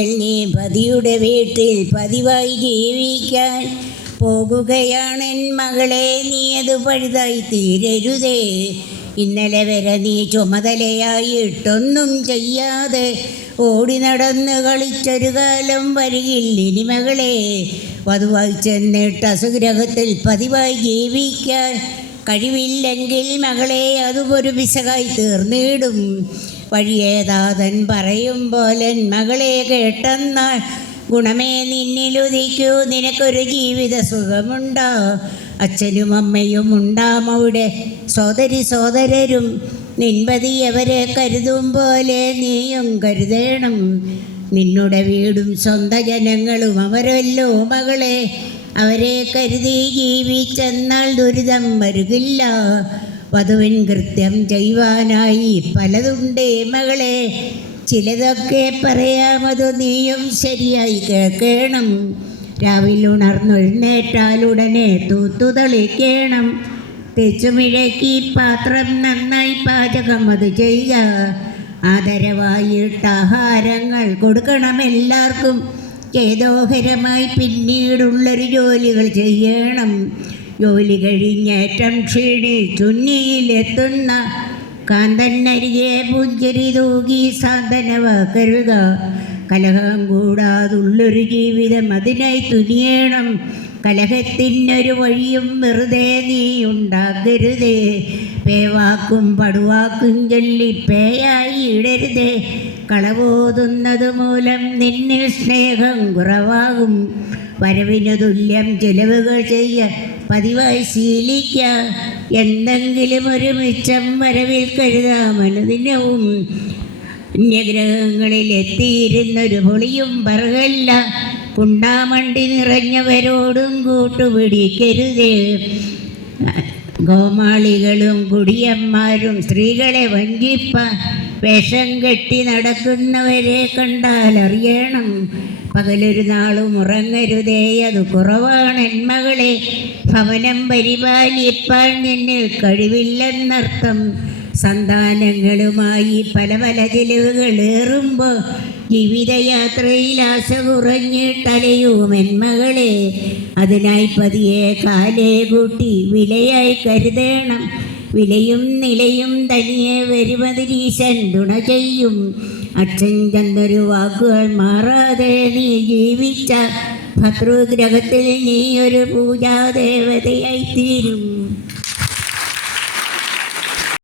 നീ പതിയുടെ വീട്ടിൽ പതിവായി ജീവിക്കാൻ പോകുകയാണെൻ മകളെ, നീ അത് പഴുതായി തീരരുതേ. ഇന്നലെ വരെ നീ ചുമതലയായിട്ടൊന്നും ചെയ്യാതെ ഓടി നടന്ന് കളിച്ചൊരു കാലം വരികില്ലിനി മകളെ. പതിവായി ചെന്നിട്ട് അസുഗ്രഹത്തിൽ പതിവായി ജീവിക്കാൻ കഴിവില്ലെങ്കിൽ മകളെ, അതൊരു പിശകായി തീർന്നിടും. വഴിയേതാതൻ പറയും പോലെ മകളെ കേട്ടെന്നാൽ ഗുണമേ നിന്നിലുദിക്കൂ, നിനക്കൊരു ജീവിത സുഖമുണ്ടോ? അച്ഛനും അമ്മയും ഉണ്ടാം, അവിടെ സോദരി സോദരരും നിൻപതി അവരെ കരുതും പോലെ നീയും കരുതണം. നിന്നുടെ വീടും സ്വന്തം ജനങ്ങളും അവരല്ലോ മകളെ. അവരെ കരുതി ജീവിച്ചെന്നാൽ ദുരിതം വരുകില്ല. വധുവിൻ കൃത്യം ചെയ്യുവാനായി പലതുണ്ടേ മകളെ. ചിലതൊക്കെ പറയാമത് നീയും ശരിയായി കേൾക്കണം. രാവിലെ ഉണർന്നെഴുന്നേറ്റാലുടനെ തൂത്തുതളിക്കണം. തെച്ചുമിഴക്കി പാത്രം നന്നായി പാചകം അത് ചെയ്യുക. ആദരവായിട്ട് ആഹാരങ്ങൾ കൊടുക്കണം എല്ലാവർക്കും. ഖേദോഹരമായി പിന്നീടുള്ളൊരു ജോലികൾ ചെയ്യണം. ജോലി കഴിഞ്ഞേറ്റം ക്ഷീണിച്ചുന്നിയിലെത്തുന്ന കാന്തന്നരികെ പുഞ്ചിരി തൂകി സാന്ത്വനവാക്കരുക. കലഹം കൂടാതുള്ളൊരു ജീവിതം അതിനായി തുനിയണം. കലഹത്തിനൊരു വഴിയും വെറുതെ നീ ഉണ്ടാക്കരുതേ. പേവാക്കും പടുവാക്കും ചൊല്ലി പേയായി ഇടരുതേ. കളവോതുന്നത് മൂലം നിന്നിൽ സ്നേഹം കുറവാകും. വരവിനു തുല്യം ചിലവുകൾ ചെയ്യാൻ പതിവായി ശീലിക്ക. എന്തെങ്കിലും ഒരു മിച്ചം വരവിൽ കരുതാമനദിനവും. അന്യഗ്രഹങ്ങളിൽ എത്തിയിരുന്നൊരു പൊളിയും പറകല്ല. കുണ്ടാമണ്ടി നിറഞ്ഞവരോടും കൂട്ടുപിടിക്കരുതേ. ഗോമാളികളും കുടിയന്മാരും സ്ത്രീകളെ വഞ്ചിപ്പാൻ വേഷം കെട്ടി നടക്കുന്നവരെ കണ്ടാൽ അറിയണം. പകലൊരു നാളും ഉറങ്ങരുതേ, അത് കുറവാണെൻ മകളെ. ഭവനം പരിപാലിപ്പാൻ നിന്നിൽ കഴിവില്ലെന്നർത്ഥം. സന്താനങ്ങളുമായി പല പല ചിലവുകളേറുമ്പോൾ ജീവിതയാത്രയിൽ ആശ കുറഞ്ഞിട്ടലയുമെൻ മകളെ. അതിനായി പതിയെ കാലേ കൂട്ടി വിലയായി കരുതണം. വിലയും നിലയും തനിയെ വരുമതിരീശൻ തുണ ചെയ്യും. അച്ഛൻ ചെന്നൊരു വാക്കുകൾ മാറാതെ നീ ജീവിച്ച ഭദ്രഗ്രഹത്തിൽ നീ ഒരു പൂജാദേവതയായി തീരും.